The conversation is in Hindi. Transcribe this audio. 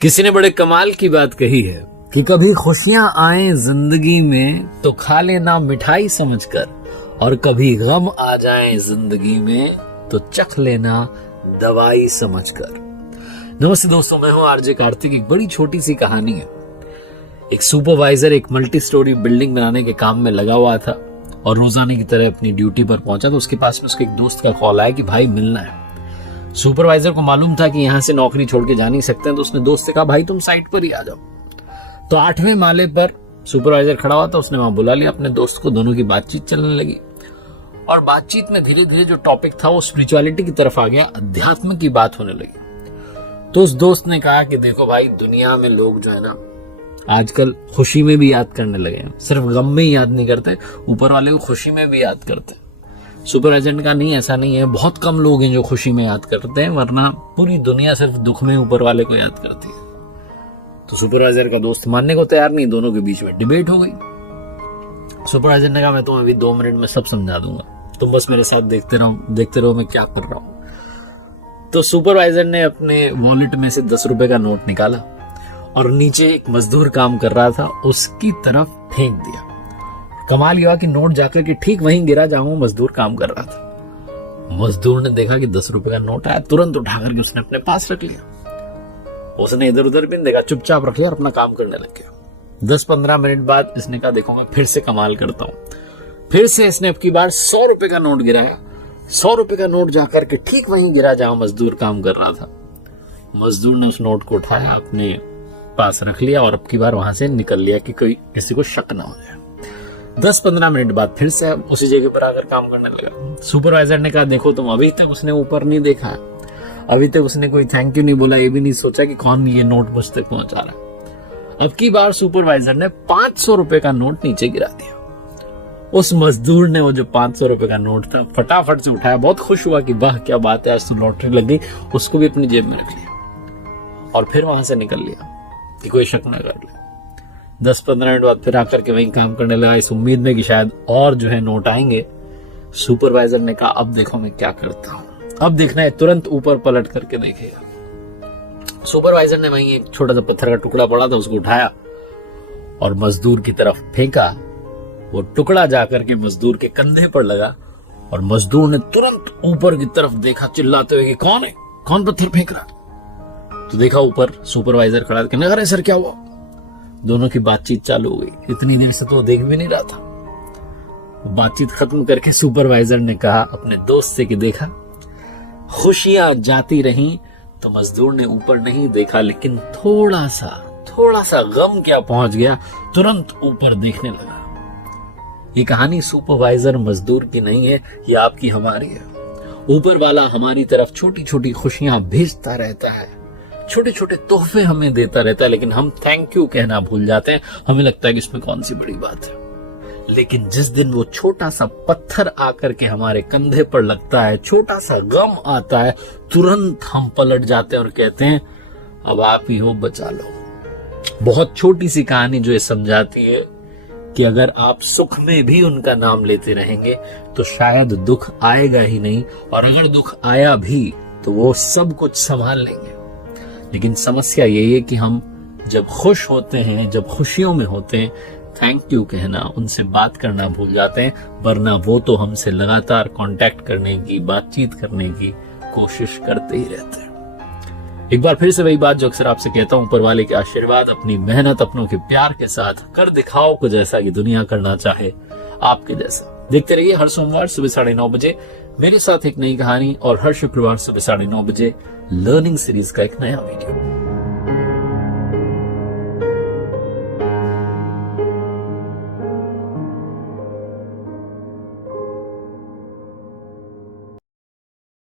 किसी ने बड़े कमाल की बात कही है कि कभी खुशियां आए जिंदगी में तो खा लेना मिठाई समझकर, और कभी गम आ जाए जिंदगी में तो चख लेना दवाई समझकर। नमस्ते दोस्तों, मैं हूं आरजे कार्तिक। एक बड़ी छोटी सी कहानी है। एक सुपरवाइजर एक मल्टी स्टोरी बिल्डिंग बनाने के काम में लगा हुआ था और रोजाना की तरह अपनी ड्यूटी पर पहुंचा तो उसके पास में उसके एक दोस्त का कॉल आया कि भाई मिलना है। सुपरवाइजर को मालूम था कि यहां से नौकरी छोड़ के जा नहीं सकते हैं, तो उसने दोस्त से कहा भाई तुम साइट पर ही आ जाओ। तो 8वें माले पर सुपरवाइजर खड़ा हुआ था, उसने वहां बुला लिया अपने दोस्त को। दोनों की बातचीत चलने लगी और बातचीत में धीरे धीरे जो टॉपिक था वो स्पिरिचुअलिटी की तरफ आ गया, अध्यात्म की बात होने लगी। तो उस दोस्त ने कहा कि देखो भाई, दुनिया में लोग जो है ना आजकल खुशी में भी याद करने लगे हैं, सिर्फ गम में ही याद नहीं करते, ऊपर वाले को खुशी में भी याद करते हैं। सुपरवाइजर ने कहा नहीं, ऐसा नहीं है, बहुत कम लोग हैं जो खुशी में याद करते हैं, वरना पूरी दुनिया सिर्फ दुख में ऊपर वाले को याद करती है। तो सुपरवाइजर का दोस्त मानने को तैयार नहीं, दोनों के बीच में डिबेट हो गई। सुपरवाइजर ने कहा मैं तुम्हें अभी 2 मिनट में सब समझा दूंगा, तुम बस मेरे साथ देखते रहो मैं क्या कर रहा हूं। तो सुपरवाइजर ने अपने वॉलेट में से 10 रुपए का नोट निकाला और नीचे एक मजदूर काम कर रहा था उसकी तरफ फेंक दिया। कमाल ये हुआ कि नोट जाकर के ठीक वहीं गिरा जहां वो मजदूर काम कर रहा था। मजदूर ने देखा कि 10 रुपए का नोट आया, तुरंत उठा करके उसने अपने पास रख लिया। उसने इधर उधर भी नहीं देखा, चुपचाप रख लिया और अपना काम करने लग गया। 10-15 मिनट बाद इसने कहा देखो मैं फिर से कमाल करता हूं। फिर से इसने अब की बार 100 रुपए का नोट गिराया। 100 रुपए का नोट जाकर के ठीक वहीं गिरा जहां मजदूर काम कर रहा था। मजदूर ने उस नोट को उठाया, अपने पास रख लिया और अब की बार वहां से निकल लिया कि कोई किसी को शक ना हो जाए। 10-15 मिनट बाद फिर से उसी जगह पर आकर काम करने लगा। सुपरवाइजर ने कहा देखो तुम, अभी तक उसने ऊपर नहीं देखा है, अभी तक उसने कोई थैंक यू नहीं बोला, ये भी नहीं सोचा कि कौन ये नोट मुझ तक पहुंचा रहा है। अब की बार सुपरवाइजर ने 500 रुपए का नोट नीचे गिरा दिया। उस मजदूर ने वो जो 500 रुपए का नोट था फटाफट से उठाया, बहुत खुश हुआ कि वाह क्या बात है, आज तो लॉटरी लग गई। उसको भी अपनी जेब में रख लिया और फिर वहां से निकल लिया कि कोई शक न कर ले। 10-15 मिनट बाद फिर आकर के वहीं काम करने लगा, इस उम्मीद में कि शायद और जो है नोट आएंगे। सुपरवाइजर ने कहा अब देखो मैं क्या करता हूं, अब देखना है, तुरंत ऊपर पलट करके देखेगा। सुपरवाइजर ने वहीं एक छोटा सा पत्थर का टुकड़ा पड़ा था, उसको उठाया और मजदूर की तरफ फेंका। वो टुकड़ा जाकर के मजदूर के कंधे पर लगा और मजदूर ने तुरंत ऊपर की तरफ देखा, चिल्लाते हुए कि कौन है, कौन पत्थर फेंक रहा। तो देखा ऊपर सुपरवाइजर खड़ा, कहने लगा अरे सर क्या हुआ। दोनों की बातचीत चालू हो गई। इतनी देर से तो वो देख भी नहीं रहा था। बातचीत खत्म करके सुपरवाइजर ने कहा अपने दोस्त से कि देखा, खुशियां जाती रहीं तो मजदूर ने ऊपर नहीं देखा, लेकिन थोड़ा सा गम क्या पहुंच गया, तुरंत ऊपर देखने लगा। ये कहानी सुपरवाइजर मजदूर की नहीं है, ये आपकी हमारी है। ऊपर वाला हमारी तरफ छोटी छोटी खुशियां भेजता रहता है, छोटे छोटे तोहफे हमें देता रहता है, लेकिन हम थैंक यू कहना भूल जाते हैं। हमें लगता है कि इसमें कौन सी बड़ी बात है, लेकिन जिस दिन वो छोटा सा पत्थर आकर के हमारे कंधे पर लगता है, छोटा सा गम आता है, तुरंत हम पलट जाते हैं और कहते हैं अब आप ही हो, बचा लो। बहुत छोटी सी कहानी जो ये समझाती है कि अगर आप सुख में भी उनका नाम लेते रहेंगे तो शायद दुख आएगा ही नहीं, और अगर दुख आया भी तो वो सब कुछ संभाल लेंगे। लेकिन समस्या यही है कि हम जब खुश होते हैं, जब खुशियों में होते हैं, थैंक यू कहना, उनसे बात करना भूल जाते हैं, वरना वो तो हमसे लगातार कांटेक्ट करने की, बातचीत करने की कोशिश करते ही रहते हैं। एक बार फिर से वही बात जो अक्सर आपसे कहता हूं, ऊपर वाले के आशीर्वाद, अपनी मेहनत, अपनों के प्यार के साथ कर दिखाओ कुछ ऐसा कि दुनिया करना चाहे आपके जैसा। देखते रहिए हर सोमवार सुबह 9:30 बजे मेरे साथ एक नई कहानी, और हर शुक्रवार सुबह 9:30 बजे लर्निंग सीरीज का एक नया वीडियो।